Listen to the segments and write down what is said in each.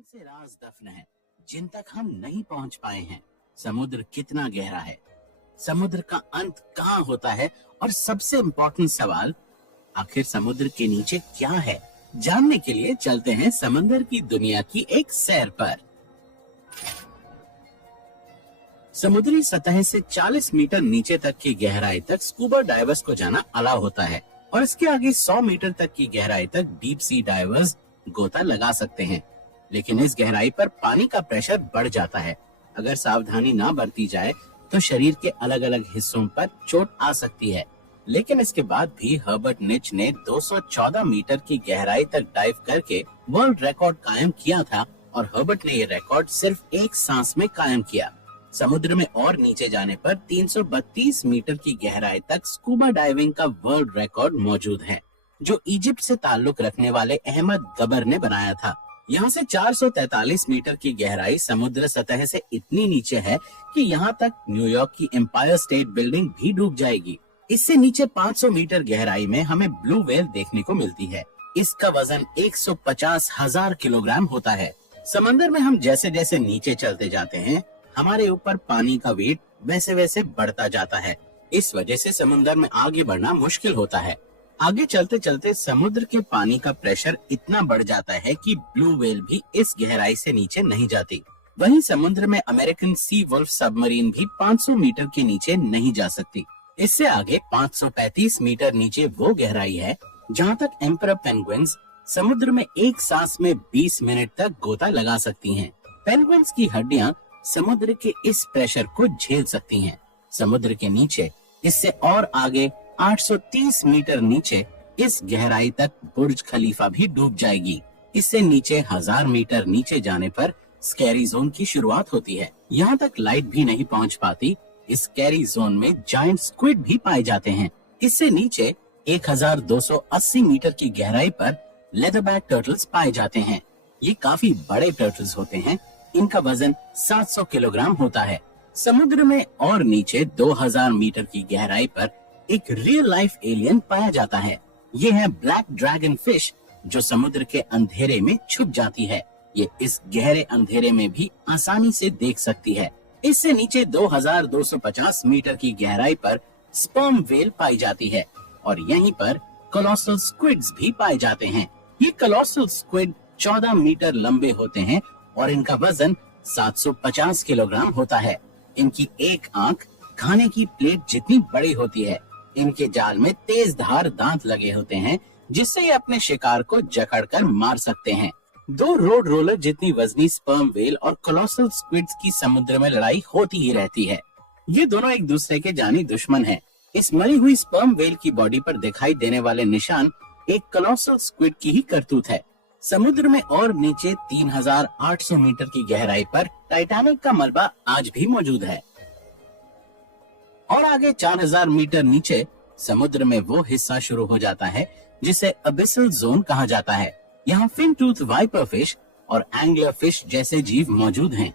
कौन से राज दफन हैं जिन तक हम नहीं पहुंच पाए हैं? समुद्र कितना गहरा है? समुद्र का अंत कहाँ होता है? और सबसे इम्पोर्टेंट सवाल, आखिर समुद्र के नीचे क्या है? जानने के लिए चलते हैं समंदर की दुनिया की एक सैर पर। समुद्री सतह से 40 मीटर नीचे तक की गहराई तक स्कूबा डाइवर्स को जाना अलाउ होता है और इसके आगे 100 मीटर तक की गहराई तक डीप सी डाइवर्स गोता लगा सकते हैं। लेकिन इस गहराई पर पानी का प्रेशर बढ़ जाता है। अगर सावधानी ना बरती जाए तो शरीर के अलग अलग हिस्सों पर चोट आ सकती है। लेकिन इसके बाद भी हर्बर्ट निच ने 214 मीटर की गहराई तक डाइव करके वर्ल्ड रिकॉर्ड कायम किया था और हर्बर्ट ने ये रिकॉर्ड सिर्फ एक सांस में कायम किया। समुद्र में और नीचे जाने पर 332 मीटर की गहराई तक स्कूबा डाइविंग का वर्ल्ड रिकॉर्ड मौजूद है, जो इजिप्ट से ताल्लुक रखने वाले अहमद गबर ने बनाया था। यहाँ से 443 मीटर की गहराई समुद्र सतह से इतनी नीचे है कि यहाँ तक न्यूयॉर्क की एम्पायर स्टेट बिल्डिंग भी डूब जाएगी। इससे नीचे 500 मीटर गहराई में हमें ब्लू व्हेल देखने को मिलती है। इसका वजन 150,000 किलोग्राम होता है। समंदर में हम जैसे जैसे नीचे चलते जाते हैं, हमारे ऊपर पानी का वेट वैसे वैसे बढ़ता जाता है। इस वजह से समुद्र में आगे बढ़ना मुश्किल होता है। आगे चलते चलते समुद्र के पानी का प्रेशर इतना बढ़ जाता है कि ब्लू व्हेल भी इस गहराई से नीचे नहीं जाती। वहीं समुद्र में अमेरिकन सी वुल्फ सबमरीन भी 500 मीटर के नीचे नहीं जा सकती। इससे आगे 535 मीटर नीचे वो गहराई है जहाँ तक एम्परर पेंगुइन्स समुद्र में एक सांस में 20 मिनट तक गोता लगा सकती हैं। पेंगुइन्स की हड्डियाँ समुद्र के इस प्रेशर को झेल सकती हैं। समुद्र के नीचे इससे और आगे 830 मीटर नीचे इस गहराई तक बुर्ज खलीफा भी डूब जाएगी। इससे नीचे 1000 मीटर नीचे जाने पर स्कैरी जोन की शुरुआत होती है। यहाँ तक लाइट भी नहीं पहुँच पाती। इस स्कैरी जोन में जायंट स्क्विड भी पाए जाते हैं। इससे नीचे 1280 मीटर की गहराई पर लेदरबैक टर्टल्स पाए जाते हैं। ये काफी बड़े टर्टल्स होते हैं। इनका वजन 700 किलोग्राम होता है। समुद्र में और नीचे 2000 मीटर की गहराई पर एक रियल लाइफ एलियन पाया जाता है। ये है ब्लैक ड्रैगन फिश, जो समुद्र के अंधेरे में छुप जाती है। ये इस गहरे अंधेरे में भी आसानी से देख सकती है। इससे नीचे 2250 मीटर की गहराई पर स्पर्म व्हेल पाई जाती है और यहीं पर कोलोसल स्क्विड्स भी पाए जाते हैं। ये कोलोसल स्क्विड 14 मीटर लंबे होते हैं और इनका वजन 750 किलोग्राम होता है। इनकी एक आंख खाने की प्लेट जितनी बड़ी होती है। इनके जाल में तेज धार दांत लगे होते हैं, जिससे ये अपने शिकार को जकड़कर मार सकते हैं। दो रोड रोलर जितनी वजनी स्पर्म व्हेल और कोलोसल स्क्विड्स की समुद्र में लड़ाई होती ही रहती है। ये दोनों एक दूसरे के जानी दुश्मन हैं। इस मरी हुई स्पर्म व्हेल की बॉडी पर दिखाई देने वाले निशान एक कोलोसल स्क्विड की ही करतूत है। समुद्र में और नीचे 3800 मीटर की गहराई पर टाइटैनिक का मलबा आज भी मौजूद है और आगे 4000 मीटर नीचे समुद्र में वो हिस्सा शुरू हो जाता है जिसे अबिसल जोन कहा जाता है। यहाँ फिन टूथ वाइपर फिश और एंगलर फिश जैसे जीव मौजूद हैं।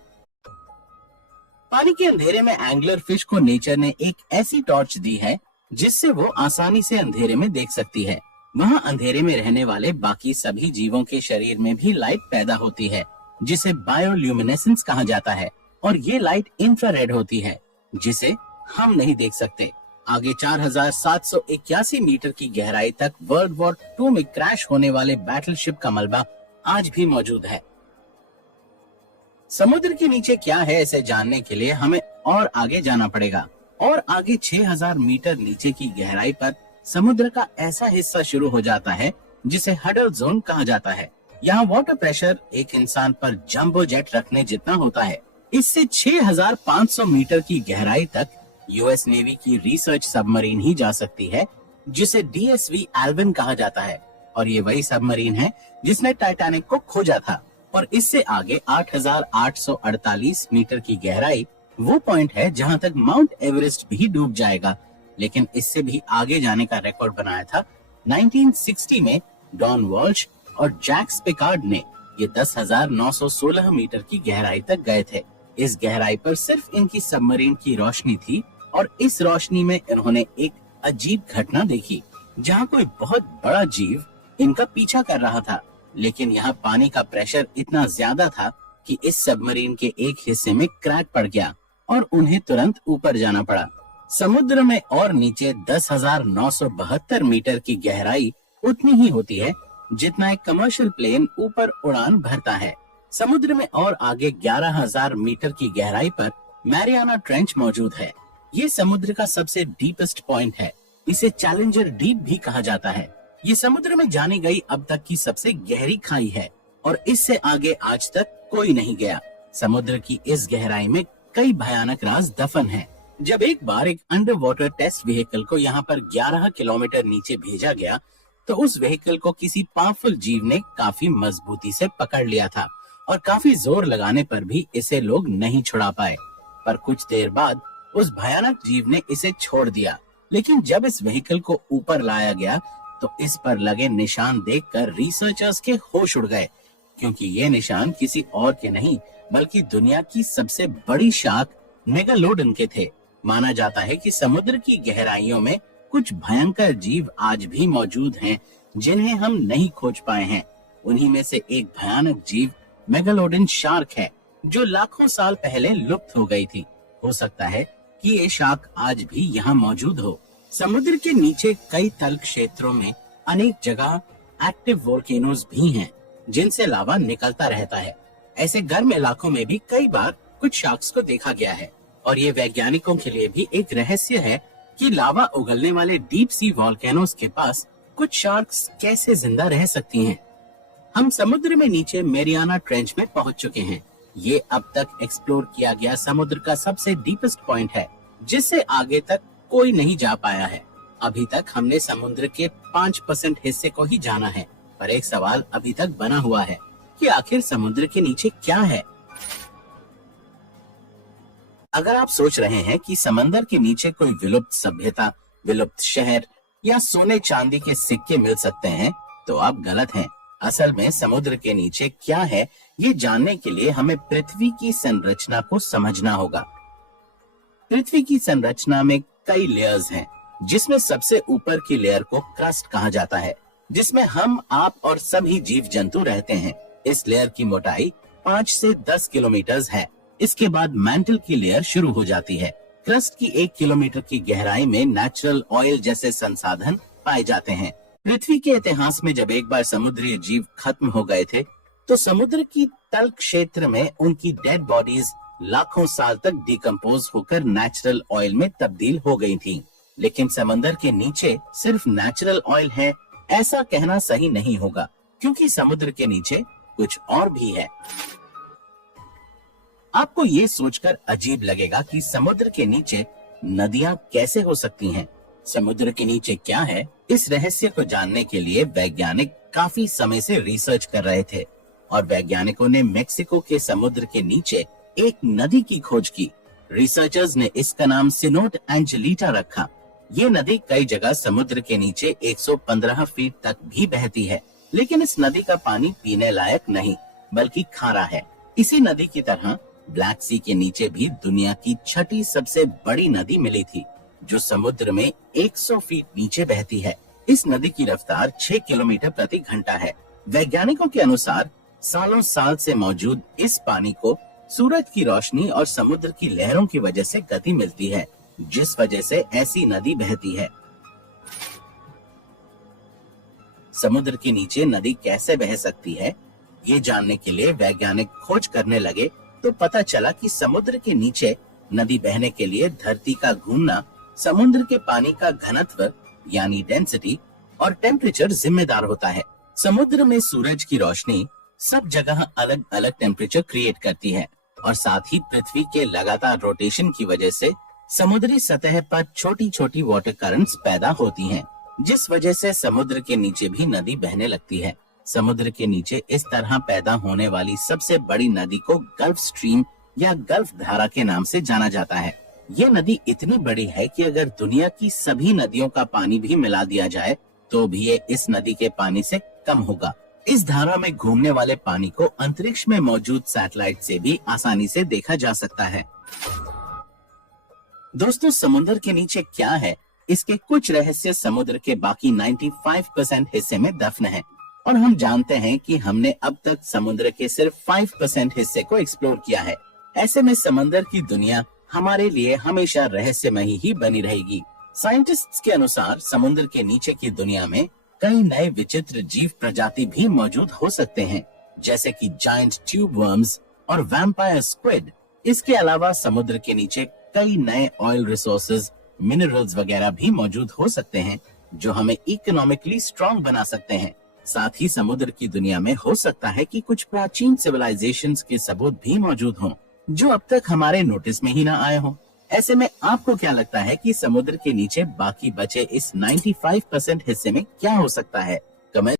पानी के अंधेरे में एंगलर फिश को नेचर ने एक ऐसी टॉर्च दी है जिससे वो आसानी से अंधेरे में देख सकती है। वहाँ अंधेरे में रहने वाले बाकी सभी जीवों के शरीर में भी लाइट पैदा होती है, जिसे बायोल्यूमिनेसेंस कहा जाता है और ये लाइट इंफ्रारेड होती है, जिसे हम नहीं देख सकते। आगे 4781 मीटर की गहराई तक वर्ल्ड वॉर 2 में क्रैश होने वाले बैटलशिप का मलबा आज भी मौजूद है। समुद्र के नीचे क्या है, इसे जानने के लिए हमें और आगे जाना पड़ेगा और आगे 6000 मीटर नीचे की गहराई पर समुद्र का ऐसा हिस्सा शुरू हो जाता है जिसे हडल जोन कहा जाता है। यहाँ वाटर प्रेशर एक इंसान पर जंबो जेट रखने जितना होता है। इससे 6500 मीटर की गहराई तक यूएस नेवी की रिसर्च सबमरीन ही जा सकती है, जिसे डीएसवी एल्विन कहा जाता है और ये वही सबमरीन है जिसने टाइटैनिक को खोजा था। और इससे आगे 8848 मीटर की गहराई वो पॉइंट है जहाँ तक माउंट एवरेस्ट भी डूब जाएगा। लेकिन इससे भी आगे जाने का रिकॉर्ड बनाया था 1960 में डॉन वॉल्श और जैक स्पिकार्ड ने। ये 10,916 मीटर की गहराई तक गए थे। इस गहराई पर सिर्फ इनकी सबमरीन की रोशनी थी और इस रोशनी में इन्होंने एक अजीब घटना देखी, जहाँ कोई बहुत बड़ा जीव इनका पीछा कर रहा था। लेकिन यहाँ पानी का प्रेशर इतना ज्यादा था कि इस सबमरीन के एक हिस्से में क्रैक पड़ गया और उन्हें तुरंत ऊपर जाना पड़ा। समुद्र में और नीचे 10,972 मीटर की गहराई उतनी ही होती है जितना एक कमर्शियल प्लेन ऊपर उड़ान भरता है। समुद्र में और आगे 11,000 मीटर की गहराई पर मैरियाना ट्रेंच मौजूद है। ये समुद्र का सबसे डीपेस्ट पॉइंट है। इसे चैलेंजर डीप भी कहा जाता है। ये समुद्र में जानी गई अब तक की सबसे गहरी खाई है और इससे आगे आज तक कोई नहीं गया। समुद्र की इस गहराई में कई भयानक राज दफन हैं। जब एक बार एक अंडर वाटर टेस्ट व्हीकल को यहाँ पर 11 किलोमीटर नीचे भेजा गया तो उस व्हीकल को किसी पावरफुल जीव ने काफी मजबूती से पकड़ लिया था और काफी जोर लगाने पर भी इसे लोग नहीं छुड़ा पाए। पर कुछ देर बाद उस भयानक जीव ने इसे छोड़ दिया। लेकिन जब इस व्हीकल को ऊपर लाया गया तो इस पर लगे निशान देखकर रिसर्चर्स के होश उड़ गए, क्योंकि ये निशान किसी और के नहीं बल्कि दुनिया की सबसे बड़ी शार्क मेगालोडन के थे। माना जाता है कि समुद्र की गहराइयों में कुछ भयंकर जीव आज भी मौजूद हैं जिन्हें हम नहीं खोज पाए हैं। उन्हीं में से एक भयानक जीव मेगालोडन शार्क है जो लाखों साल पहले लुप्त हो गई थी। हो सकता है कि ये शार्क आज भी यहाँ मौजूद हो। समुद्र के नीचे कई तल क्षेत्रों में अनेक जगह एक्टिव वोल्केनोज भी हैं जिनसे लावा निकलता रहता है। ऐसे गर्म इलाकों में भी कई बार कुछ शार्क्स को देखा गया है और ये वैज्ञानिकों के लिए भी एक रहस्य है कि लावा उगलने वाले डीप सी वोल्केनोज के पास कुछ शार्क्स कैसे जिंदा रह सकती हैं। हम समुद्र में नीचे मैरियाना ट्रेंच में पहुंच चुके हैं। ये अब तक एक्सप्लोर किया गया समुद्र का सबसे डीपेस्ट पॉइंट है जिससे आगे तक कोई नहीं जा पाया है। अभी तक हमने समुद्र के 5% हिस्से को ही जाना है, पर एक सवाल अभी तक बना हुआ है कि आखिर समुद्र के नीचे क्या है। अगर आप सोच रहे हैं कि समंदर के नीचे कोई विलुप्त सभ्यता, विलुप्त शहर या सोने चांदी के सिक्के मिल सकते हैं तो आप गलत हैं। असल में समुद्र के नीचे क्या है ये जानने के लिए हमें पृथ्वी की संरचना को समझना होगा। पृथ्वी की संरचना में कई लेयर्स हैं, जिसमें सबसे ऊपर की लेयर को क्रस्ट कहा जाता है, जिसमें हम, आप और सभी जीव जंतु रहते हैं। इस लेयर की मोटाई 5 से 10 किलोमीटर है। इसके बाद मैंटल की लेयर शुरू हो जाती है। क्रस्ट की 1 किलोमीटर की गहराई में नेचुरल ऑयल जैसे संसाधन पाए जाते हैं। पृथ्वी के इतिहास में जब एक बार समुद्री जीव खत्म हो गए थे तो समुद्र की तल क्षेत्र में उनकी डेड बॉडीज लाखों साल तक डिकम्पोज होकर नेचुरल ऑयल में तब्दील हो गई थी। लेकिन समंदर के नीचे सिर्फ नेचुरल ऑयल है ऐसा कहना सही नहीं होगा, क्योंकि समुद्र के नीचे कुछ और भी है। आपको ये सोचकर अजीब लगेगा कि समुद्र के नीचे नदियां कैसे हो सकती हैं। समुद्र के नीचे क्या है, इस रहस्य को जानने के लिए वैज्ञानिक काफी समय से रिसर्च कर रहे थे और वैज्ञानिकों ने मेक्सिको के समुद्र के नीचे एक नदी की खोज की। रिसर्चर्स ने इसका नाम सिनोट एंजेलिटा रखा। ये नदी कई जगह समुद्र के नीचे 115 फीट तक भी बहती है, लेकिन इस नदी का पानी पीने लायक नहीं बल्कि खारा है। इसी नदी की तरह ब्लैक सी के नीचे भी दुनिया की 6ठी सबसे बड़ी नदी मिली थी, जो समुद्र में 100 फीट नीचे बहती है। इस नदी की रफ्तार 6 किलोमीटर प्रति घंटा है। वैज्ञानिकों के अनुसार सालों साल से मौजूद इस पानी को सूरज की रोशनी और समुद्र की लहरों की वजह से गति मिलती है, जिस वजह से ऐसी नदी बहती है। समुद्र के नीचे नदी कैसे बह सकती है, ये जानने के लिए वैज्ञानिक खोज करने लगे तो पता चला कि समुद्र के नीचे नदी बहने के लिए धरती का घूमना, समुद्र के पानी का घनत्व यानी डेंसिटी और टेम्परेचर जिम्मेदार होता है। समुद्र में सूरज की रोशनी सब जगह अलग अलग टेम्परेचर क्रिएट करती है और साथ ही पृथ्वी के लगातार रोटेशन की वजह से समुद्री सतह पर छोटी छोटी वाटर करंट्स पैदा होती हैं, जिस वजह से समुद्र के नीचे भी नदी बहने लगती है। समुद्र के नीचे इस तरह पैदा होने वाली सबसे बड़ी नदी को गल्फ स्ट्रीम या गल्फ धारा के नाम से जाना जाता है। ये नदी इतनी बड़ी है कि अगर दुनिया की सभी नदियों का पानी भी मिला दिया जाए तो भी ये इस नदी के पानी से कम होगा। इस धारा में घूमने वाले पानी को अंतरिक्ष में मौजूद सैटेलाइट से भी आसानी से देखा जा सकता है। दोस्तों, समुद्र के नीचे क्या है, इसके कुछ रहस्य समुद्र के बाकी 95% हिस्से में दफन है। और हम जानते हैं कि हमने अब तक समुद्र के सिर्फ 5% हिस्से को एक्सप्लोर किया है। ऐसे में समंदर की दुनिया हमारे लिए हमेशा रहस्यमयी ही बनी रहेगी। साइंटिस्ट्स के अनुसार समुद्र के नीचे की दुनिया में कई नए विचित्र जीव प्रजाति भी मौजूद हो सकते हैं, जैसे कि जायंट ट्यूब वर्म्स और वैम्पायर स्क्विड। इसके अलावा समुद्र के नीचे कई नए ऑयल रिसोर्सेज, मिनरल्स वगैरह भी मौजूद हो सकते हैं, जो हमें इकोनॉमिकली स्ट्रॉन्ग बना सकते हैं। साथ ही समुद्र की दुनिया में हो सकता है कि कुछ प्राचीन सिविलाइजेशंस के सबूत भी मौजूद हों, जो अब तक हमारे नोटिस में ही ना आए हों। ऐसे में आपको क्या लगता है कि समुद्र के नीचे बाकी बचे इस 95% हिस्से में क्या हो सकता है? कमेंट